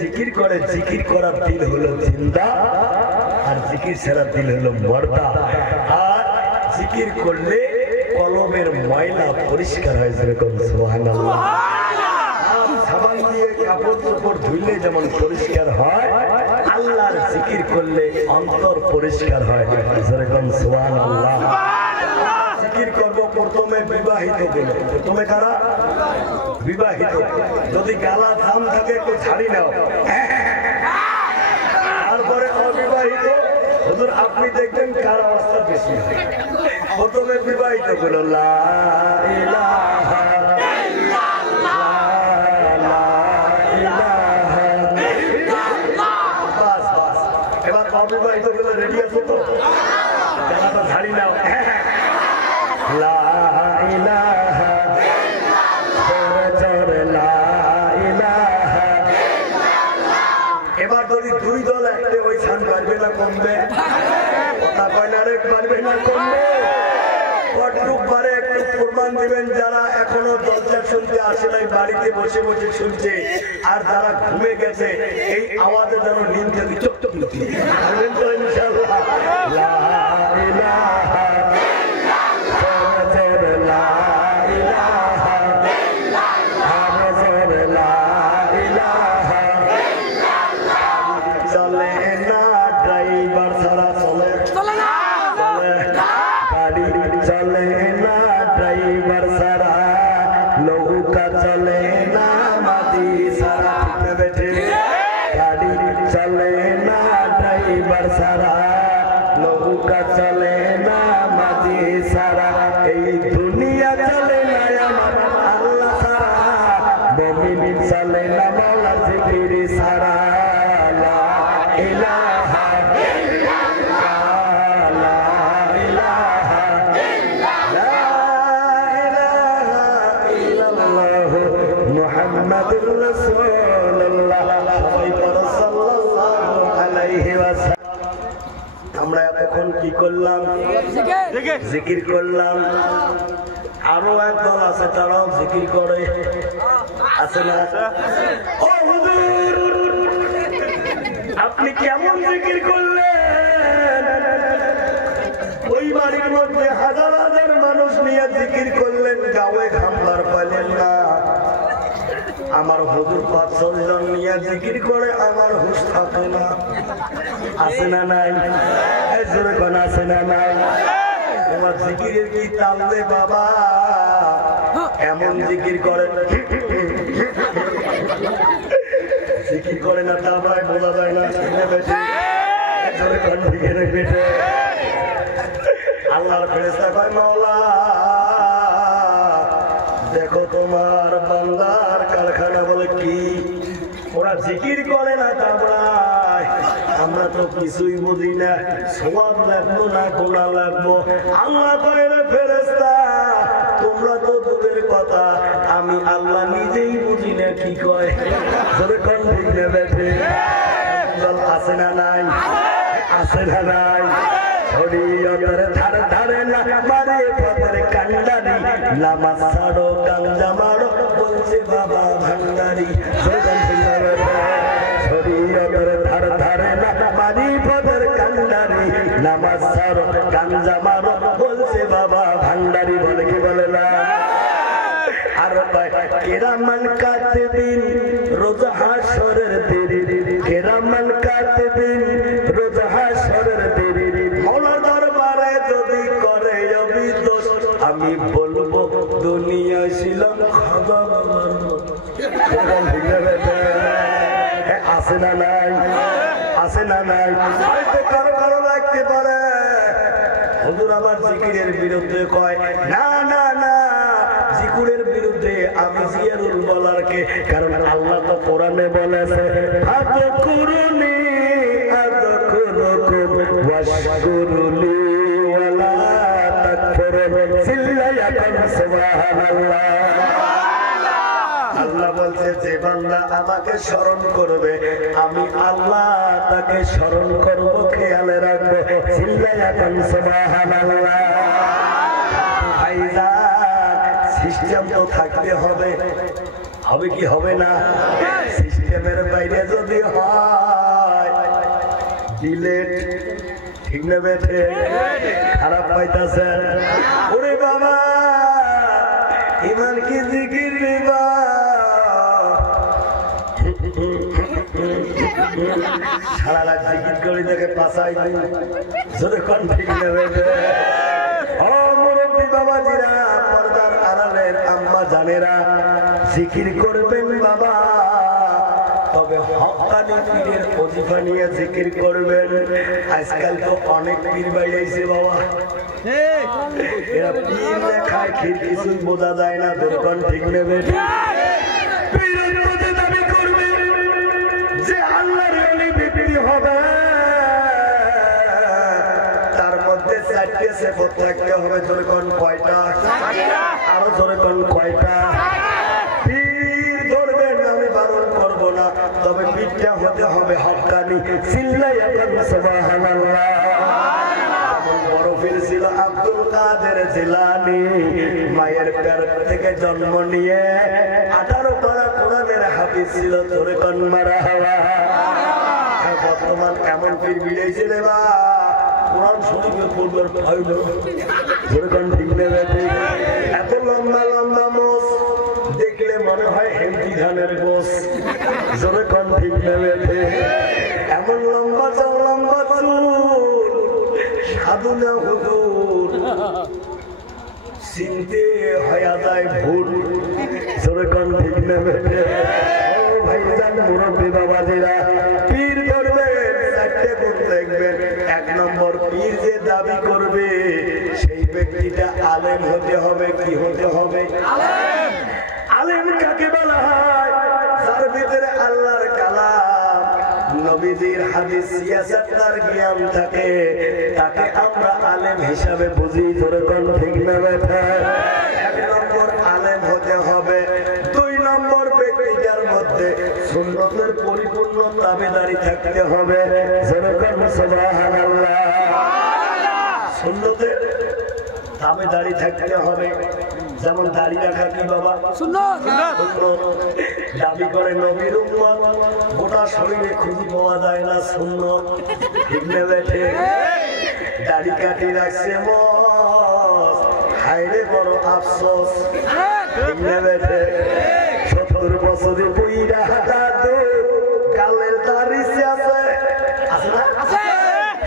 জিকির করে, জিকির করার দিল হলো জিন্দা, আর জিকির ছাড়া দিল হলো মর্দা। আর জিকির করলে কলমের ময়লা পরিষ্কার হয়, যেরকম সুবহানাল্লাহ। সাবান দিয়ে কাপড় চোপড় ধুইলে যেমন পরিষ্কার হয়, আল্লাহর জিকির করলে অন্তর পরিষ্কার হয়, যেরকম সুবহানাল্লাহ। জিকির করবো প্রথমে বিবাহিত গুলো। প্রথমে কারা? বিবাহিত। যদি গালা জাম থাকে একটু ছাড়ি নাও। তারপরে অবিবাহিত। হুজুর আপনি দেখবেন কার অবস্থা বেশি হয়। প্রথমে বিবাহিত গুলো লা ইলাহা অবিবাহিত গুলো রেডি আছে তো? গালাটা ছাড়ি নাও। লা ইলাহা লা ইলাহা। এবার যদি দুই দল একটা ওই ছান বাড়বে না কমবে? কথা কয় না রে, বাড়বে না কমবে? কটরূপ বারে একটু প্রমাণ দিবেন যারা এখনো দরজা শুনতে আসে নাই, বাড়িতে বসে বসে শুনছে, আর যারা ঘুমে গেছে এই আওয়াজে যেন নিন থেকে চোখ চোখ ইনশাআল্লাহ। লা ইলাহা আমরা এতক্ষণ কি করলাম? জিকির করলাম। আরো এক দল আছে, তারাও জিকির করে, আছে না? ও হুজুর আপনি কেমন জিকির করলেন? ওই বাড়ির মধ্যে হাজার হাজার মানুষ নিয়ে জিকির করলেন, গাওয়ে খাম্বার পাইলেন না। আমার হুজুর ৫-৬ জন নিয়ে জিকির করে, আমার হুশ থাকে না। আছে না নাই? জোরে কোন আছে না নাই? তোমার জিকিরের কি তালবে বাবা? এমন জিকির করে, জিকির করে না তারপরে বোঝা যায় না। জোরে কোন দিকে বেটে আল্লাহর ফেরেশতা কয় মাওলা দেখো তোমার বান্দার কারখানা। বলে কি? ওরা জিকির করে না তাবড়ায়, আমরা তো কিছুই বুঝি না, সওয়াব লাগবো না গোনা লাগবো। আল্লাহ কয় রে ফেরেশতা তোমরা তো দূরের কথা, আমি আল্লাহ নিজেই বুঝি না কি কয়। ধরে কোন ঠিক নেবে? আছে না নাই? আছে না নাই? শরীয়তের ধারে ধারে না মারে পথের কান্ডারি, লামা ছাড়ো গাঞ্জা মারো বলছে বাবা ভান্ডারি। শরীয়তের ধারে ধারে না মারি পথের কান্ডারি, লামা ছাড়ো গাঞ্জা মারো বলছে বাবা ভান্ডারি। বলে কি বলে না? আর কেরামান কাতিবিন রোজ হাসরের দেরি, কেরামান কাতিবিন রোজ হাসরের দেরি। আমি বলবো দুনিয়ায় ছিলাম খাদা। আছে না নাই? আছে না নাই? হয়তো কারো কারো লাগতে পারে হুজুর আমার জিকিরের বিরুদ্ধে কয়। না না না, জিকিরের বিরুদ্ধে আমি জিয়ারুল বলারকে, কারণ আল্লাহ তো কোরআনে বলেছে আযকুরুনি আযকুরুকুম ওয়াশকুরুলি ওয়ালা তাকফুরুন। সিল্লায়াতান সুবহানাল্লাহ। আল্লাহ বলছে যে বান্দা আমাকে স্মরণ করবে আমি আল্লাহ তাকে স্মরণ করব, খেয়ালে রাখবো। সিল্লায়াতান সুবহানাল্লাহ। ভাইজান সিস্টেম তো থাকতে হবে। হবে কি হবে না? সিস্টেমের বাইরে যদি হয় ডিলেট, ঠিক না বেঠে? খারাপ পাইতাছেন? ওরে বাবা, ইমান কি জিকির নিবা? সারা রাত জিকির করে দেখে পাশাই জোরে কোন, ঠিক না বেঠে? ও মুরব্বী বাবাজিরা, পর্দার আড়ালের আম্মা জানেরা, জিকির করবেন বাবা, তবে হক্কানি পীরের ওজিফা নিয়ে জিকির করবেন। আজকাল তো অনেক পীর বাইরেছে বাবা, এরা পীর লেখায় ক্ষীর কিছুই বোঝা যায় না, দোকান ঠিক নেবে। পীরের মধ্যে দাবি করবে যে আল্লাহর ওলি বিক্রি হবে, তার মধ্যে চারটে সেফত থাকতে হবে। জোরে কোন কয়টা? আরো জোরে কোন কয়টা? তবে পিঠটা হতে হবে হক্কানি। চিল্লাই এখন সুবহানাল্লাহ। বড় পীর ছিল আব্দুল কাদের জিলানী, মায়ের পেট থেকে জন্ম নিয়ে 18 পারা কোরআনের হাফিজ ছিল। জোরে কোন মারহাবা। বর্তমান এমন পীর বিড়াইছে রে বা, কোরআন শরীফে পড়বার ভয় নেই। জোরে কোন, ঠিক নেবে? এত লম্বা লম্বা মোষ দেখলে মনে হয় হেমতি ধানের গোস। জোরে কোন, ঠিক নেবে? এমন লম্বা লম্বা চুল, সাধু না হুজুর চিনতে হয়ে যায় ভুল। জোরে কোন, ঠিক নেবে? ও ভাইজান, মুরব্বী বাবাজিরা, পীর ধরবেন, চারটে গুণ দেখবেন। 1 নম্বর, পীর যে দাবি করবে সেই ব্যক্তিটা আলেম হতে হবে। কি হতে হবে? আলেম কাকে বলা হয়? যার ভিতরে আল্লাহর কালাম, নবীজির হাদিস, সিয়াসত তার জ্ঞান থাকে, তাকে আমরা আলেম হিসাবে বুঝি। ধরে কোন, ঠিক না বেঠা? 1 নম্বর আলেম হতে হবে। 2 নম্বর, ব্যক্তিটার মধ্যে সুন্নতের পরিপূর্ণ দাবিদারি থাকতে হবে। ধরে কোন সুবহানাল্লাহ। সুন্নতের দাবিদারি থাকতে হবে। যেমন দাড়ি রাখা কি বাবা? সুন্নাত। দাবি করে নবীর উম্মত, গোটা শরীরে খুঁজে পাওয়া যায় না সুন্নাত, ঠিক না বেঠে? দাড়ি কাটি রাখছে মস, হায়রে বড় আফসোস, ঠিক না বেঠে? 70 বছরে বুইড়া দাদু কালের দাড়ি আছে, আছে না?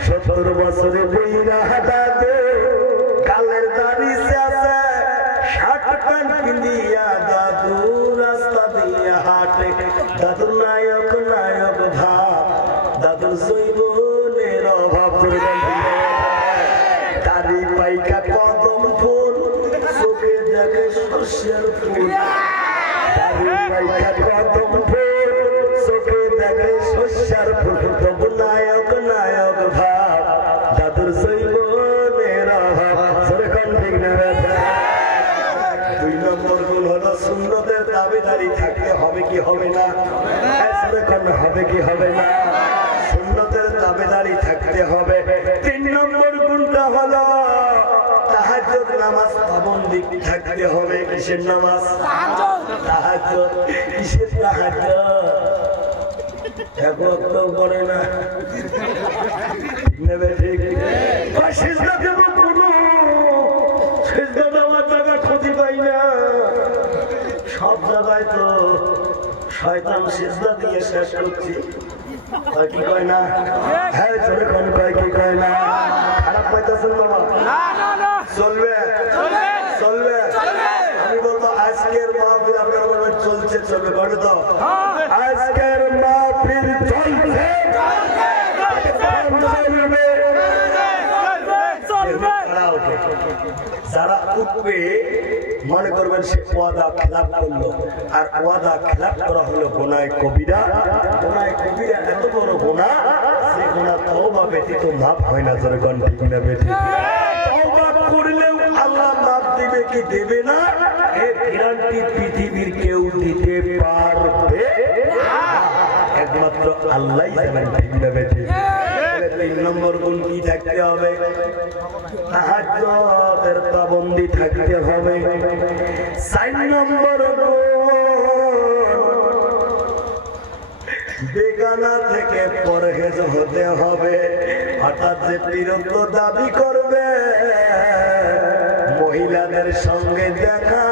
70 বছরে বুইড়া দাদু কালের দাড়ি আছে, 60 প্যান্ট পিন্দিয়া দাদু রাস্তা দিয়া হাঁটে। দাদুর নায়ক নায়ক ভাব, দাদুর জৈবনের অভাব। দাড়ি পাইকা কদম ফুল, চোখে দেখে শস্যের ফুল। দাড়ি পাইকা কদম ফুল, চোখে দেখে শস্যের ফুল। তবু নায়ক নায়ক ভাব, দাদুর জৈবনের অভাব। ঠিক না? 2 নম্বর গুণ হলো সুন্নতের দাবিদারি থাকতে হবে। কি হবে না? হবে কি হবে না? সুন্নতের দাবিদারি থাকতে হবে। 3 নম্বর গুণটা হলো তাহাজ্জুদ নামাজ পাবন্দি থাকতে হবে। কিসের নামাজ? তাহাজ্জুদ। কিসের তাহাজ্জুদ? একটু করে না, ঠিক নেবে? ঠিক। সিজদা দেব, কোনো সিজদা দেওয়ার জায়গা খুঁজে পাই না। সব জায়গায় তো শয়তান সিজদা দিয়ে শেষ করছি। কি কয় না? হ্যাঁ, জোরে কোন কয়, কি কয় না? খারাপ পাইতেছেন বাবা? চলবে, চলবে। আমি বলবো আজকের মাহফিল আপনারা বলবেন চলছে, চলবে। করে তো আজকের মাহফিল চলছে, যারা উঠবে মনে করবেন সে ওয়াদা খেলাপ করলো, আর ওয়াদা খেলাপ করা হলো গুনাহ কবিরা। গুনাহ কবিরা এত বড় গুনাহ, যে গুনাহ তওবা ব্যতীত মাফ হয় না। জোরে কোন, ঠিক না বেঠিক? তওবা করলেও আল্লাহ মাফ দিবে কি দেবে না, এই গ্যারান্টি পৃথিবীর কেউ দিতে পারবে একমাত্র আল্লাহই জানেন, ঠিক না বেঠিক? 3 নম্বর গুণ কি থাকতে হবে? তাহাজ্জুদের পাবন্দি থাকতে হবে। 4 নম্বর গুণ বেগানা থেকে পরহেজ হতে হবে। হঠাৎ যে বীরত্ব দাবি করবে, মহিলাদের সঙ্গে দেখা